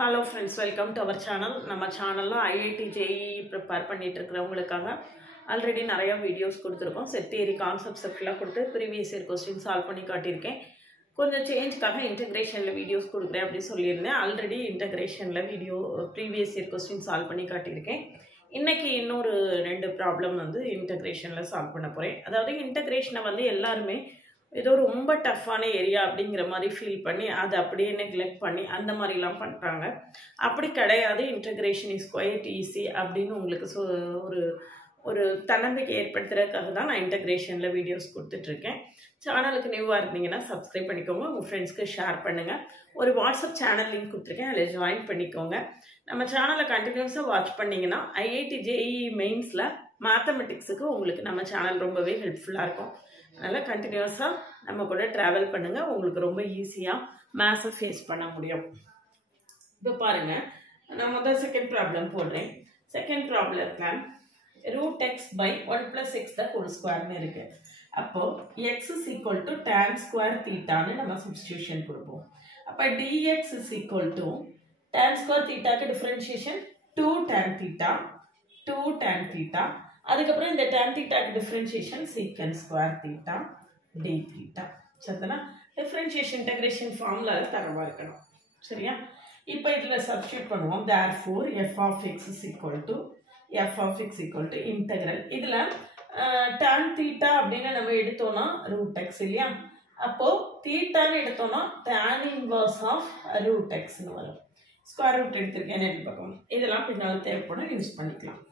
Hello friends, welcome to our channel. நம்ம சேனல்ல IIT JEE prepare பண்ணிட்டு இருக்கறவங்களுக்காக ஆல்ரெடி நிறைய வீடியோஸ் கொடுத்திருக்கோம். செட் தியரி கான்செப்ட்ஸ் எல்லாம் கொடுத்து previous year क्वेश्चन சால்வ் பண்ணி காட்டியிருக்கேன். கொஞ்சம் சேஞ்ச்காக இன்டகிரேஷன்ல வீடியோஸ் கொடுக்கிறேன் அப்படி சொல்லியிருந்தேன். ஆல்ரெடி இன்டகிரேஷன்ல video previous year question solve பண்ணி காட்டியிருக்கேன். இன்னைக்கு இன்னொரு ரெண்டு ப்ராப்ளம் வந்து இன்டகிரேஷன்ல சால்வ் பண்ண போறேன். அதாவது இன்டகிரேஷனை வந்து எல்லாரும் ஏதோ ரொம்ப டஃப்பான ஏரியா அப்படிங்கிற மாதிரி ஃபீல் பண்ணி அதை அப்படியே நெக்லெக்ட் பண்ணி அந்த மாதிரிலாம் பண்ணுறாங்க. அப்படி கிடையாது. இன்டகிரேஷன் இஸ் குவைட் ஈஸி அப்படின்னு உங்களுக்கு ஒரு ஒரு தன்னம்பிக்கை ஏற்படுத்துறதுக்காக தான் நான் இன்டகிரேஷனில் வீடியோஸ் கொடுத்துட்ருக்கேன். சேனலுக்கு நியூவாக இருந்தீங்கன்னா சப்ஸ்கிரைப் பண்ணிக்கோங்க, உங்கள் ஃப்ரெண்ட்ஸ்க்கு ஷேர் பண்ணுங்கள். ஒரு வாட்ஸ்அப் சேனல் லிங்க் கொடுத்துருக்கேன், அதில் ஜாயின் பண்ணிக்கோங்க. நம்ம சேனலை கண்டினியூஸாக வாட்ச் பண்ணிங்கன்னா IIT JEE மெயின்ஸில் மேத்தமெட்டிக்ஸுக்கு உங்களுக்கு நம்ம சேனல் ரொம்பவே ஹெல்ப்ஃபுல்லாக இருக்கும். அதனால் கண்டினியூஸாக நம்ம கூட ட்ராவல் பண்ணுங்கள், உங்களுக்கு ரொம்ப ஈஸியாக மேத்ஸை ஃபேஸ் பண்ண முடியும். இப்போ பாருங்கள், நான் முதல் செகண்ட் ப்ராப்ளம் போடுறேன். செகண்ட் ப்ராப்ளத்தில் √x by 1 plus x the whole square இருக்கு. அப்போ x is equal to tan square thetaன்னு நம்ம substitution கொடுப்போம். அப்போ dx is equal to tan square thetaக்கு differentiation 2 tan theta, 2 tan theta. அதுக்கப்புறம் இந்த tan thetaக்கு differentiation secant square theta d theta. சரிதானா? differentiation integration formula தரவா இருக்கணும். சரியா? இப்போ இதுல substitute பண்ணுவோம். Therefore f of x is equal to integral. இதுல tan theta அப்படின்னு நம்ம எடுத்தோம்னா √x இல்லையா? அப்போ தீட்டான்னு எடுத்தோம்னா tan inverse of √xன்னு வரும். ஸ்கொயர் ரூட் எடுத்திருக்கேன் நேரடி பக்கம். இதெல்லாம் பின்னால் தேவைப்படும், யூஸ் பண்ணிக்கலாம்.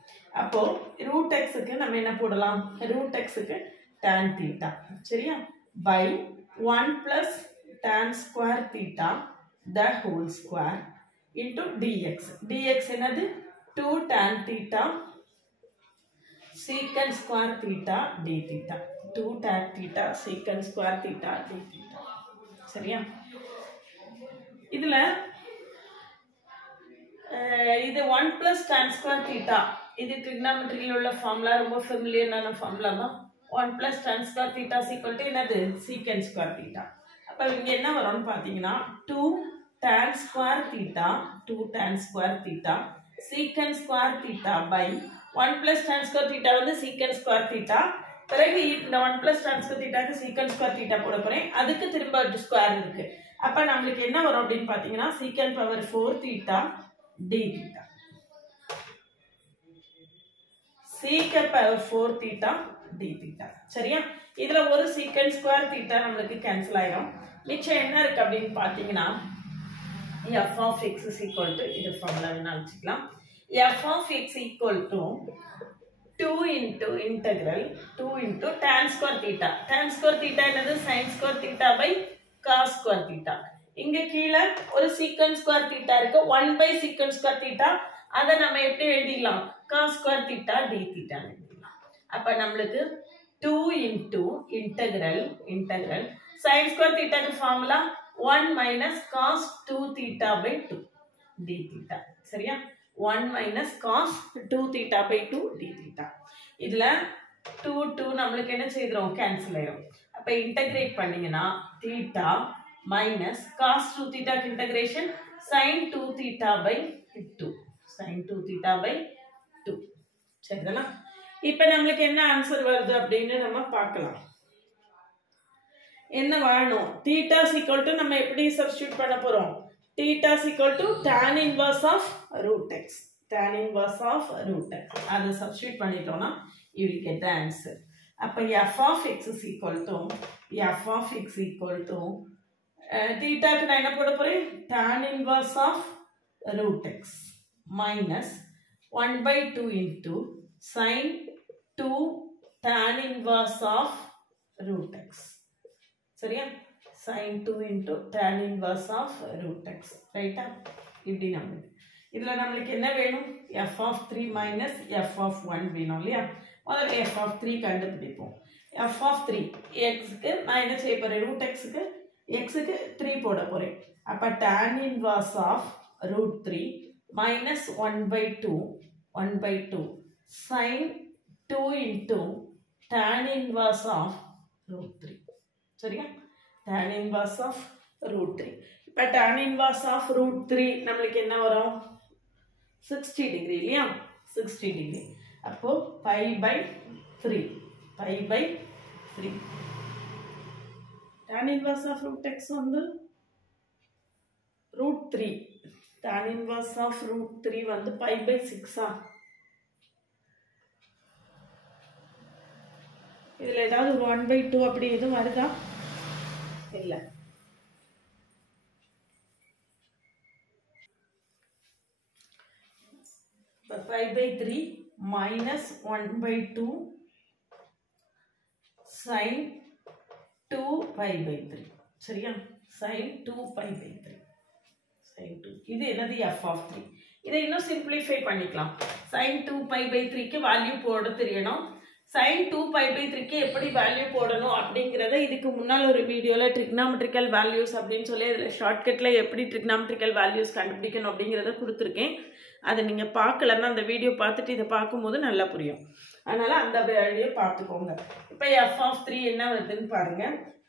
அப்போ √xக்கு நம்ம என்ன போடலாம்? √xக்கு tan theta சரியா? by 1 plus tan square theta the whole square into dx. dx என்னது? 2 tan theta secant square theta d theta. 2 tan theta secant square theta d theta. சரியா? இதுல இது 1 plus tan square theta, இது trigonometryல உள்ள formula, ரொம்ப ஃபெமிலியரான formula தான். 1 plus tan square theta is equal to என்னது? secant square theta. அப்ப இங்க என்ன வரும்னு பாத்தீங்கன்னா 2 tan square theta, 2 tan square theta secant square theta by 1 plus tan square theta வந்து secant square theta. பிறகு இந்த 1 plus tan square theta க்கு secant square theta போட போறேன். அதுக்கு திரும்ப ஸ்கொயர் இருக்கு. அப்ப நமக்கு என்ன வரும் அப்படினு பாத்தீங்கன்னா secant power 4 theta d theta. secant power 4 theta d theta. சரியா? இதுல ஒரு secant square theta நமக்கு கேன்சல் ஆயிடும். மிச்சம் என்ன இருக்கு அப்படினு பாத்தீங்கன்னா f of x is equal to, இது ஃபார்முலா என்ன வச்சுக்கலாம். f of x equal to 2 into integral 2 into tan square theta. tan square theta என்னது? sin square theta by cos square theta. இங்க கீழே ஒரு secant square theta இருக்கு, 1 by secant square theta. அதை நம்ம எப்படி எழுதிடலாம்? cos square theta d theta எழுதிடலாம். அப்ப நம்மளுக்கு 2 into integral sin square theta க்கு formula 1 minus cos 2 theta by 2 d theta. சரியா? 1 minus cos 2 theta by 2 d theta. இதுல 2 நம்மளுக்கு என்ன செய்கிறோம்? கேன்சல் ஆயிரும். அப்ப இன்டகிரேட் பண்ணீங்கன்னா theta minus cos 2 theta க்கு integration sin 2 theta by 2, sin 2 theta by 2. சரிதானா? இப்ப நம்மளுக்கு என்ன ஆன்சர் வருது அப்படின்னு நம்ம பார்க்கலாம். என்ன வரணும்? theta is equal to நம்ம எப்படி சப்ஸ்டிட்யூட் பண்ண போறோம்? theta is equal to tan inverse of √x. tan inverse of √x. அதை சப்ஸ்டிட்யூட் பண்ணிட்டோம்னா you will get the answer. அப்ப f of x is equal to theta க்கு நான் என்ன போட போறேன்? tan inverse of √x minus 1 by 2 into sin 2 tan inverse of √x. சரியா? sin 2 into tan inverse of √x. ரைட்டா? இப்படி நம்மளுக்கு இதுல நம்மளுக்கு என்ன வேணும்? f of 3 minus f of 1 வேணும் இல்லையா? முதல்ல f of 3 கண்டுபிடிப்போம். f of 3 x க்கு நான் என்ன செய்ய போறேன்? √x க்கு x க்கு 3 போட போறேன். அப்ப tan inverse of √3 minus 1 by 2 sin 2 into tan inverse of √3. சரியா? tan inverse of √3. இப்போ tan inverse ஆஃப் √3 நம்மளுக்கு என்ன வரும் 60 டிகிரி இல்லையா 60 டிகிரி அப்போ π/3 π/3 tan inverse ஆஃப் √x வந்து √3 tan inverse ஆஃப் √3 வந்து π/6 இதில் ஏதாவது ஒரு 1/2 அப்படி எதுவும் வருதா இல்லை இப்போ π/3 minus 1/2 sin 2π/3 சரியா sin 2π/3 sin 2 இது என்னது f(3) இதை இன்னும் சிம்பிளிஃபை பண்ணிக்கலாம் sin 2π/3க்கு வேல்யூ போட தெரியணும் sin 2π/3க்கு எப்படி வேல்யூ போடணும் அப்படிங்கறத இதுக்கு முன்னால் ஒரு வீடியோல ட்ரிக்னாமெட்ரிக்கல் வேல்யூஸ் அப்படின்னு சொல்லி அதில் ஷார்ட்கட்ல எப்படி ட்ரிக்னாமெட்ரிக்கல் வேல்யூஸ் கண்டுபிடிக்கணும் அப்படிங்கறத கொடுத்துருக்கேன் அதை நீங்க பார்க்கலன்னா அந்த வீடியோ பார்த்துட்டு இதை பார்க்கும்போது நல்லா புரியும் அதனால அந்த வீடியோ பார்த்துக்கோங்க இப்போ f(3) என்ன வருதுன்னு பாருங்க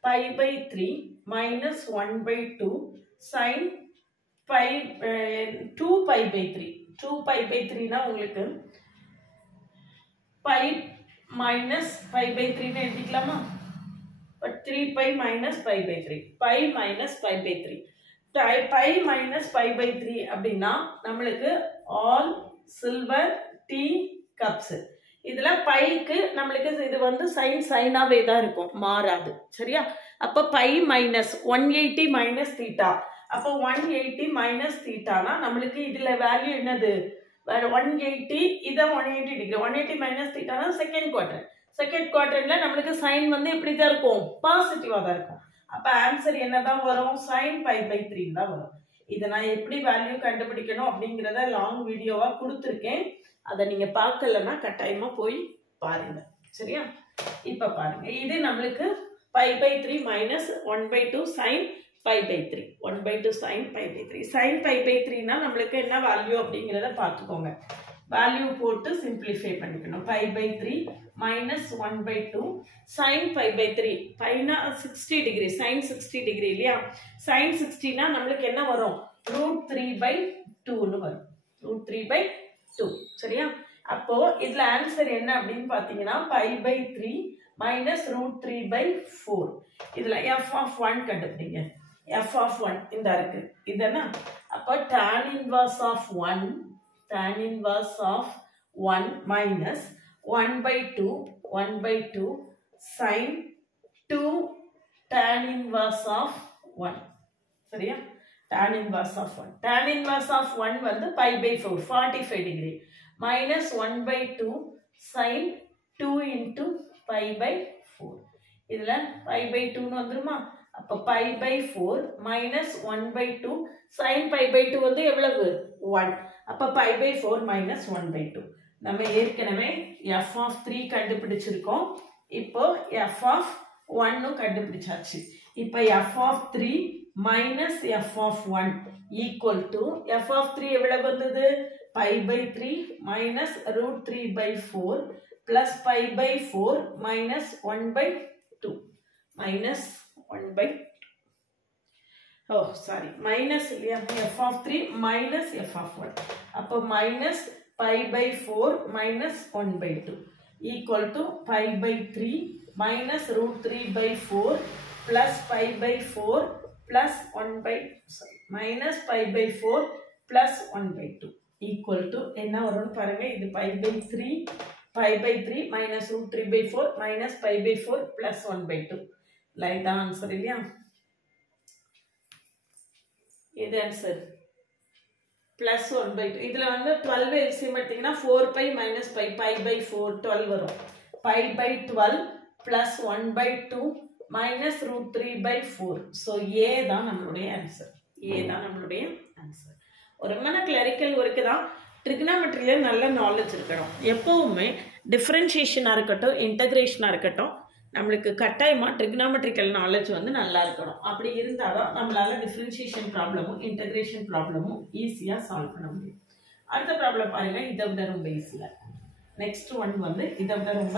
π/3 minus 1/2 sin 2π/3 2π/3னா உங்களுக்கு π minus π/3 ன்னு எழுதிக்கலாமா but 3π minus π/3 π minus π/3 π minus π/3 அப்படின்னா நம்மளுக்கு all silver tea cups இதுல பைக்கு நம்மளுக்கு இது வந்து சைனாவே தான் இருக்கும் மாறாது சரியா அப்ப பை மைனஸ் 180 மைனஸ் தீட்டா அப்போ 180 மைனஸ் தீட்டானா நம்மளுக்கு இதுல வேல்யூ என்னது 180 இத 180 டிகிரி 180 மைனஸ் தீட்டானா செகண்ட் குவாட்ரண்ட்ல நம்மளுக்கு சைன் வந்து எப்படி தான் இருக்கும் பாசிட்டிவா தான் இருக்கும் அப்ப ஆன்சர் என்னதான் வரும் sin π/3 தான் வரும் இத நான் எப்படி வேல்யூ கண்டுபிடிக்கணும் அப்படிங்கறத லாங் வீடியோவா கொடுத்திருக்கேன் அதை நீங்க பார்க்கலனா கட்டாயமா போய் பாருங்க சரியா இப்ப பாருங்க இது நம்மளுக்கு π/3 minus 1/2 sin π/3 1/2 sin π/3 sin π/3 னா நம்மளுக்கு என்ன வேல்யூ அப்படிங்கறத பாத்துக்கோங்க வேல்யூ போட்டு சிம்பிளிஃபை பண்ணிக்கணும் π/3 minus 1/2 sin π/3 πனா 60 degree sin 60 degree இல்லையா sin 60 னா நம்மளுக்கு என்ன வரும் √3/2 ன்னு வரும் √3/2 சரியா அப்போ இதுல ஆன்சர் என்ன அப்படின்னு பாத்தீங்கன்னா π/3 minus √3/4 இதுல f(1) கண்டுபிடிங்க f(1) இந்த இருக்கு இதுனா அப்ப tan inverse of 1 minus 1/2 sin 2 tan inverse of 1 சரியா tan inverse of 1 வந்து π/4 45 டிகிரி minus 1/2 sin 2 into π/4 இதுல π/2 ன்னு வந்துருமா அப்ப π/4 minus 1/2 sin π/2 வந்து எவ்வளவு 1 அப்ப π/4 minus 1/2 நம்ம ஏற்கனவே f(3) கண்டுபிடிச்சிருக்கோம் இப்போ f(1) கண்டுபிடிச்சாச்சு இப்போ f(3) minus f(1) equal to f(3) எவ்வளவு வந்தது π/3 minus √3/4 plus π/4 minus 1/2 minus 1/2 minus f(3) minus f(1) அப்போ minus π/4 minus 1/2 equal to π/3 minus √3/4 plus π/4 plus minus π/4 plus 1/2 equal to என்ன வரும்னு பாருங்க இது π/3 minus √3/4 minus π/4 plus 1/2 light answer இல்லையா இது ஆன்சர் plus 1/2 இதுல வந்து 12 எல்சிஎம் எடுத்தீங்கன்னா 4π minus π/4 12 வரும் π/12 plus 1/2 minus √3/4 so A தான் நம்மளுடைய ஆன்சர் ஒரு மன கிளரிக்கல் ஒர்க் தான் ட்ரிகனாமெட்ரியில நல்ல நாலேஜ் இருக்கணும் எப்பவுமே டிஃபரன்ஷியேஷனா இருக்கட்டும் இன்டகிரேஷனா இருக்கட்டும் நம்மளுக்கு கட்டாயமா ட்ரிகனாமெட்ரிக்கல் நாலேஜ் வந்து நல்லா இருக்கணும் அப்படி இருந்தாதான் நம்மளால டிஃபரன்ஷியேஷன் ப்ராப்ளமும் இன்டகிரேஷன் ப்ராப்ளமும் ஈஸியா சால்வ் பண்ண முடியும் அடுத்த ப்ராப்ளம் பாருங்க இதை விட ரொம்ப ஈஸியா நெக்ஸ்ட் ஒன் வந்து இதை விட ரொம்ப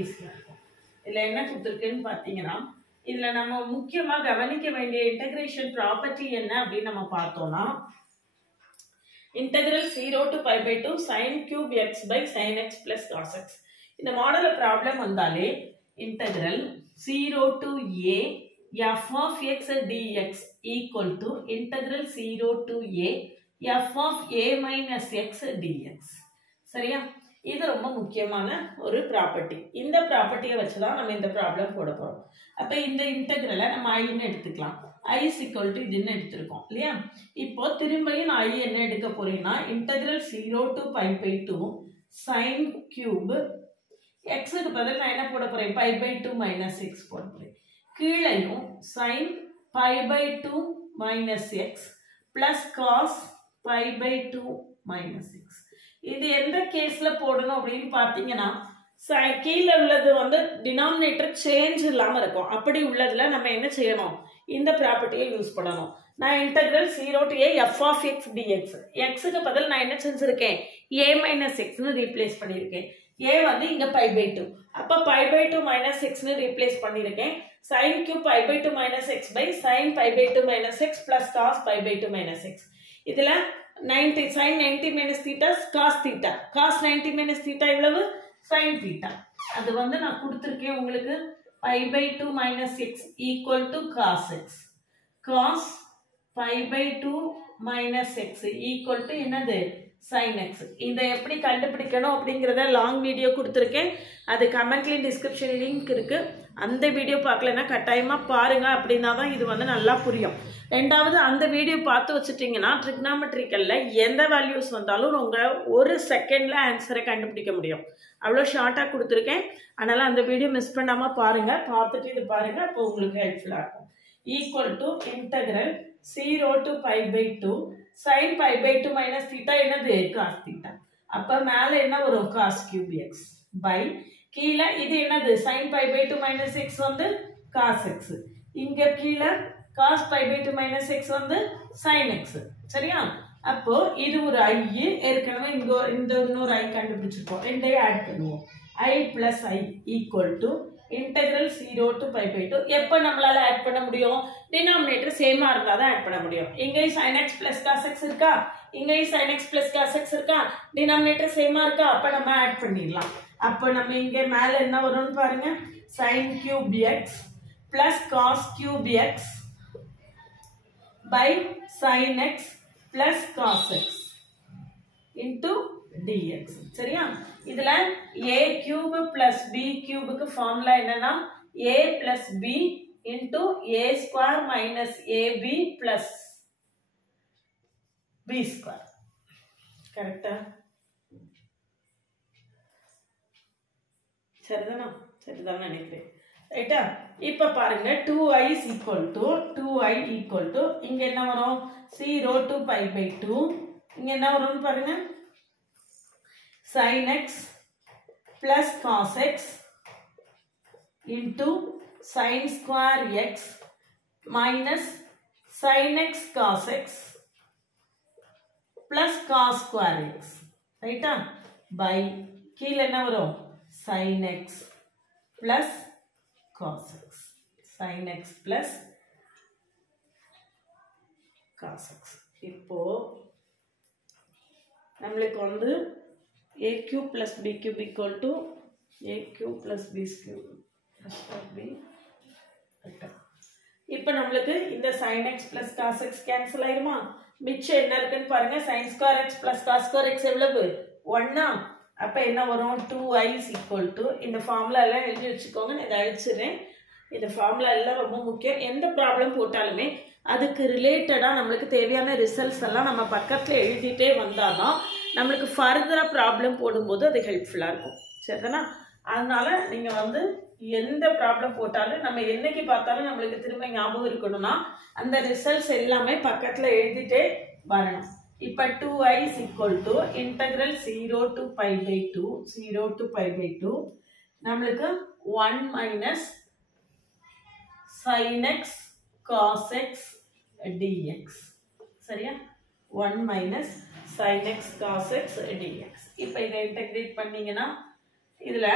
ஈஸியா இருக்கும் இதுல என்ன கொடுத்துருக்குன்னு பாத்தீங்கன்னா இதில் நம்ம முக்கியமாக கவனிக்க வேண்டிய இன்டகிரேஷன் ப்ராப்பர்ட்டி என்ன அப்படின்னு நம்ம பார்த்தோம்னா, integral 0 to pi by 2 sin cube x by sin x plus cos x. இந்த மாடல் ப்ராப்ளம் வந்தாலே integral 0 to a f of x dx equal to integral 0 to a f of a minus x dx. சரியா? இது ரொம்ப முக்கியமான ஒரு property. இந்த ப்ராப்பர்ட்டியை வச்சு தான் நம்ம இந்த ப்ராப்ளம் போட போறோம். அப்ப இந்த இன்டெகிரலை நம்ம ஐன்னு எடுத்துக்கலாம். I is equal to இதுன்னு எடுத்திருக்கோம் இல்லையா? இப்போ திரும்பியும் நான் I என்ன எடுக்க போறேன்னா integral 0 to pi by 2 sin cube xக்கு பதில் நான் என்ன போட போறேன்? pi by 2 minus x போட போறேன். கீழையும் sin pi by 2 minus x plus cos pi by 2 minus x. இது எந்த கேஸ்ல போடணும் அப்படின்னு பார்த்தீங்கன்னா, கீழே உள்ளது வந்து டினாமினேட்டர் சேஞ்ச் இல்லாமல் இருக்கும். அப்படி உள்ளதுல நம்ம என்ன செய்யணும்? இந்த ப்ராப்பர்ட்டியை யூஸ் பண்ணணும். நான் integral 0 to a f of x dx, xக்கு பதில் நான் என்ன செஞ்சிருக்கேன்? a minus xன்னு ரீப்ளேஸ் பண்ணியிருக்கேன். a வந்து இங்க pi by 2, அப்போ pi by 2 minus xன்னு ரீப்ளேஸ் பண்ணியிருக்கேன். sin cube pi by 2 minus x by sin pi by 2 minus x plus cos pi by 2 minus x. இதுல 90 sin 90 minus theta cos theta, cos 90 minus theta எவ்வளவு? sin theta. அது வந்து நான் கொடுத்திருக்கேன் உங்களுக்கு. pi by 2 minus x equal to cos x, cos pi by 2 minus x equal to என்னது? sin x. இதை எப்படி கண்டுபிடிக்கணும் அப்படிங்கிறத லாங் வீடியோ கொடுத்துருக்கேன். அது கமெண்ட்லேயும் டிஸ்கிரிப்ஷன் லிங்க் இருக்கு. அந்த வீடியோ பார்க்கலன்னா கட்டாயமாக பாருங்க. அப்படின்னா தான் இது வந்து நல்லா புரியும். ரெண்டாவது, அந்த வீடியோ பார்த்து வச்சுட்டிங்கன்னா ட்ரிக்னாமெட்ரிக்கல்ல எந்த வேல்யூஸ் வந்தாலும் உங்கள் ஒரு செகண்டில் ஆன்சரை கண்டுபிடிக்க முடியும். அவ்வளோ ஷார்ட்டாக கொடுத்துருக்கேன். அதனால் அந்த வீடியோ மிஸ் பண்ணாமல் பாருங்கள். பார்த்துட்டு இது பாருங்கள், அப்போ உங்களுக்கு ஹெல்ப்ஃபுல்லாக இருக்கும். Equal to integral 0 to pi by 2 sin pi by 2 minus theta என்னது? cos theta. அப்போ மேலே என்ன வரும்? cos cube x by கீழே இது என்னது? sin pi by 2 minus x வந்து cos x. இங்கே கீழே cos pi by 2 minus x வந்து sin x. சரியா? அப்போ இது ஒரு I, ஏற்கனவே இந்த இன்னொரு I கண்டுபிடிச்சிருக்கோம். ரெண்டையும் ஆட் பண்ணுவோம். I plus I equal to integral 0 to pi by 2. எப்போ நம்மளால ஆட் பண்ண முடியும்? டினாமினேட்டர் சேமா இருந்தா தான் ஆட் பண்ண முடியும். இங்கேயும் sin x plus cos x இருக்கா, இங்கேயும் sin x plus cos x இருக்கா, டினாமினேட்டர் சேமா இருக்கா, அப்ப நம்ம ஆட் பண்ணிடலாம். அப்போ நம்ம இங்கே மேல என்ன வரும்னு பாருங்க. sin cube x plus cos cube x by sin x plus cos x into dx. சரியா? இதுல a cube plus b cube க்கு ஃபார்முலா என்னன்னா a plus b into a square minus ab plus b square. கரெக்டா? சரிதானா? சரிதான் நினைக்கிறேன். ரைட்டா? இப்ப பாருங்க 2i is equal to 2i equal to இங்க என்ன வரும்? 0 to pi by 2. இங்க என்ன வரும்னு பாருங்க. sin x plus cos x into sin square x minus sin x cos x plus cos square x. ரைட்டா? by கீழே என்ன வரும்? sin x plus cos x, sin x plus cos x. இப்போ நம்மளுக்கு வந்து a cube plus b cube equal to a cube plus b cube plus b. இப்போ நம்மளுக்கு இந்த sin x plus cos x cancel ஆயிருமா? மிச்சம் என்ன இருக்குன்னு பாருங்க. sin square x plus cos square x எவ்வளவு? 1. அப்ப என்ன வரும்? 2i is equal to இந்த ஃபார்முலா எல்லாம் எழுதி வச்சுக்கோங்க. நான் இதை அழிச்சிடுறேன். இந்த ஃபார்முலா எல்லாம் ரொம்ப முக்கியம். எந்த ப்ராப்ளம் போட்டாலுமே அதுக்கு ரிலேட்டடாக நம்மளுக்கு தேவையான ரிசல்ட்ஸ் எல்லாம் நம்ம பக்கத்தில் எழுதிட்டே வந்தாதான் நம்மளுக்கு ஃபர்தராக ப்ராப்ளம் போடும்போது அது ஹெல்ப்ஃபுல்லாக இருக்கும். சரிதானா? அதனால நீங்கள் வந்து எந்த ப்ராப்ளம் போட்டாலும் நம்ம என்னைக்கு பார்த்தாலும் நம்மளுக்கு திரும்ப ஞாபகம் இருக்கணும்னா அந்த ரிசல்ட்ஸ் எல்லாமே பக்கத்தில் எழுதிட்டே வரணும். இப்போ 2i is equal to integral 0 to pi by 2 0 to pi by 2 நம்மளுக்கு 1 minus sin x cos x dx. சரியா? 1 minus sin x cos x dx. இப்போ இதை இன்டெகிரேட் பண்ணீங்கன்னா இதுல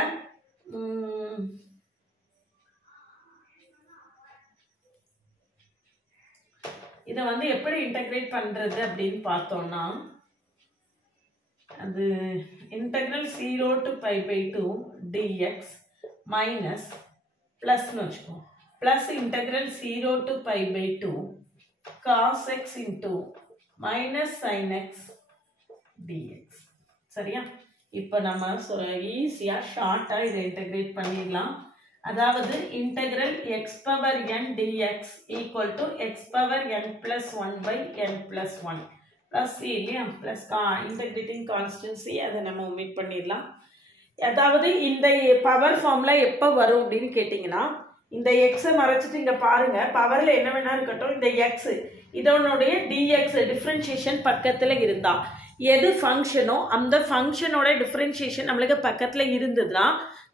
இதை வந்து எப்படி இன்டகிரேட் பண்ணுறது அப்படின்னு பார்த்தோம்னா அது integral 0 to pi by 2 dx minus plus னு வச்சுக்கோ plus integral 0 to pi by 2 cos x into minus sin x dx. சரியா? இப்போ நம்ம ஈஸியா ஷார்ட்டா இதை இன்டகிரேட் பண்ணிடலாம். அதாவது integral x power n dx equal to x power n plus 1 by n plus 1 plus c இல்லையா plus integrating constancy அதை நம்ம omit பண்ணிடலாம். அதாவது இந்த பவர் ஃபார்ம்ல எப்போ வரும் அப்படின்னு கேட்டிங்கன்னா இந்த எக்ஸை மறைச்சிட்டு இங்கே பாருங்க பவரில் என்ன வேணா இருக்கட்டும் இந்த எக்ஸ் இதனுடைய டிஎக்ஸ் டிஃப்ரென்ஷியேஷன் பக்கத்தில் இருந்தா எது ஃபங்க்ஷனோ அந்த ஃபங்க்ஷனோட டிஃப்ரென்ஷியேஷன் நம்மளுக்கு பக்கத்தில் இருந்ததுன்னா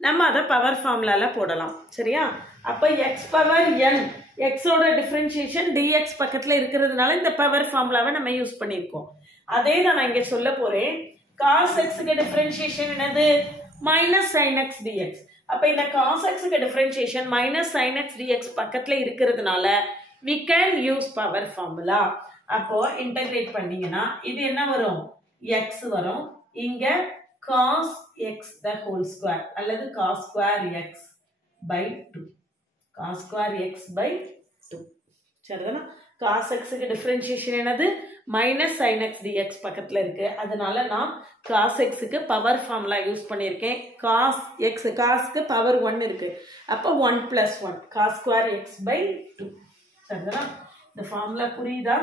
நம்ம அதை பவர் ஃபார்முலால போடலாம். சரியா? அப்போ எக்ஸ் பவர் என் எக்ஸோட டிஃப்ரென்ஷியேஷன் டிஎக்ஸ் பக்கத்தில் இருக்கிறதுனால இந்த பவர் ஃபார்முலாவை நம்ம யூஸ் பண்ணியிருக்கோம். அதே தான் நான் இங்கே சொல்ல போகிறேன். காஸ் எக்ஸுக்கு டிஃப்ரென்ஷியேஷன் என்னது? Minus sine X DX. அப்போ இந்த காஸ் எக்ஸுக்கு differentiation minus sine X DX பக்கத்தில் இருக்கிறதுனால we can use power formula. அப்போ இன்டகிரேட் பண்ணீங்கன்னா இது என்ன வரும்? x வரும். இங்க cos x the whole square அல்லது cos square x by 2. cos square x by 2. சரிதானா? cos x க்கு டிஃபரன்ஷியேஷன் என்னது? minus sin x dx பக்கத்துல இருக்கு. அதனால நான் cos x க்கு பவர் ஃபார்முலா யூஸ் பண்ணியிருக்கேன். cos x cos க்கு பவர் 1 இருக்கு. அப்போ 1 plus 1 cos square x by 2. சரிதானா? இந்த ஃபார்முலா புரியுதா?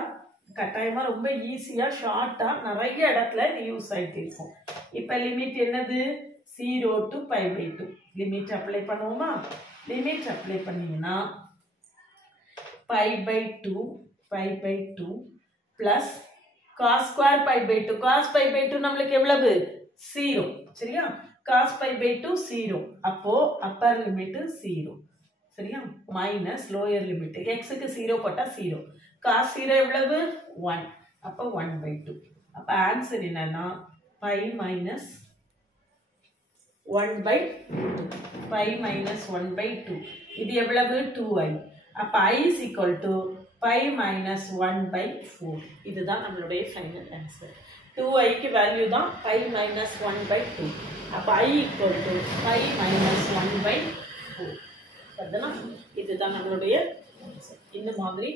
கட்டாயமா ரொம்ப ஈஸியா ஷார்ட்டா நிறைய இடத்துல யூஸ் ஆயிட்டு இருக்கும். இப்போ லிமிட் என்னது? 0 to pi by 2. Limit apply பண்ணுவோமா? லிமிட் அப்ளை பண்ணீங்கன்னா pi by 2 plus cos square pi by 2. cos pi by 2 நம்மளுக்கு எவ்வளவு? 0. சரியா? cos pi by 2 0. அப்போ அப்பர் லிமிட் 0. சரியா? மைனஸ் லோயர் லிமிட் x க்கு 0 போட்டா 0. cos 0 எவ்வளவு? 1. அப்போ 1 by 2. அப்போ ஆன்சர் என்னன்னா pi minus 1 by 2. pi minus 1 by 2. இது எவ்வளவு? 2i. அப்போ i is equal to pi minus 1 by 4. இதுதான் நம்மளுடைய ஃபைனல் ஆன்சர். 2i க்கு வேல்யூ தான் pi minus 1 by 2. அப்போ i equal to pi minus 1 by 4. சரிதானா? இதுதான் நம்மளுடைய ஆன்சர். இந்த மாதிரி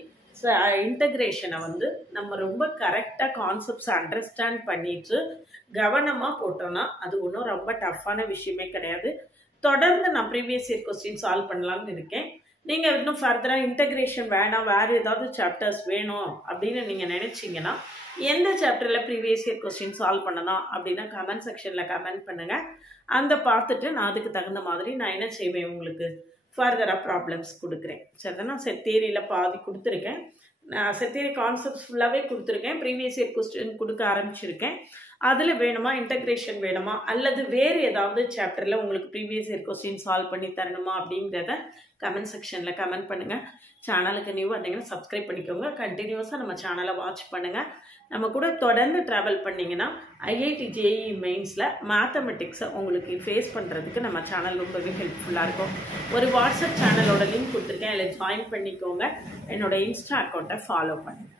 இன்டகிரேஷனை வந்து நம்ம ரொம்ப கரெக்டாக கான்செப்ட்ஸை அண்டர்ஸ்டாண்ட் பண்ணிட்டு கவனமாக போட்டோம்னா அது ஒன்றும் ரொம்ப டஃப்பான விஷயமே கிடையாது. தொடர்ந்து நான் ப்ரீவியஸ் இயர் கொஸ்டின் சால்வ் பண்ணலாம்னு இருக்கேன். நீங்கள் இன்னும் ஃபர்தராக இன்டகிரேஷன் வேணாம் வேறு ஏதாவது சாப்டர்ஸ் வேணும் அப்படின்னு நீங்கள் நினச்சிங்கன்னா எந்த சாப்டரில் ப்ரீவியஸ் இயர் கொஸ்டின் சால்வ் பண்ணலாம் அப்படின்னா கமெண்ட் செக்ஷனில் கமெண்ட் பண்ணுங்கள். அந்த பார்த்துட்டு நான் அதுக்கு தகுந்த மாதிரி நான் என்ன செய்வேன் உங்களுக்கு ஃபர்தராக ப்ராப்ளம்ஸ் கொடுக்குறேன். சரிதானா? செட் தியரியில் பாதி கொடுத்துருக்கேன். நான் செட் தியரி கான்செப்ட்ஸ் ஃபுல்லாகவே கொடுத்துருக்கேன். ப்ரீவியஸ் இயர் கொஸ்டின் கொடுக்க ஆரம்பிச்சிருக்கேன். அதில் வேணுமா இன்டகிரேஷன் வேணுமா அல்லது வேறு ஏதாவது சாப்டரில் உங்களுக்கு ப்ரீவியஸ் இயர் கொஸ்டின் சால்வ் பண்ணி தரணுமா அப்படிங்கிறத கமெண்ட் செக்ஷனில் கமெண்ட் பண்ணுங்கள். சேனலுக்கு நியூ வந்தீங்கன்னா சப்ஸ்கிரைப் பண்ணிக்கோங்க. கண்டினியூஸாக நம்ம சேனலை வாட்ச் பண்ணுங்கள். நம்ம கூட தொடர்ந்து ட்ராவல் பண்ணிங்கன்னா ஐஐடி ஜேஇ மெயின்ஸில் மேத்தமெட்டிக்ஸை உங்களுக்கு ஃபேஸ் பண்ணுறதுக்கு நம்ம சேனல் ரொம்பவே ஹெல்ப்ஃபுல்லாக இருக்கும். ஒரு வாட்ஸ்அப் சேனலோட லிங்க் கொடுத்துருக்கேன். அதில் ஜாயின் பண்ணிக்கோங்க. என்னோட இன்ஸ்டா அக்கௌண்ட்டை ஃபாலோ பண்ணுங்கள்.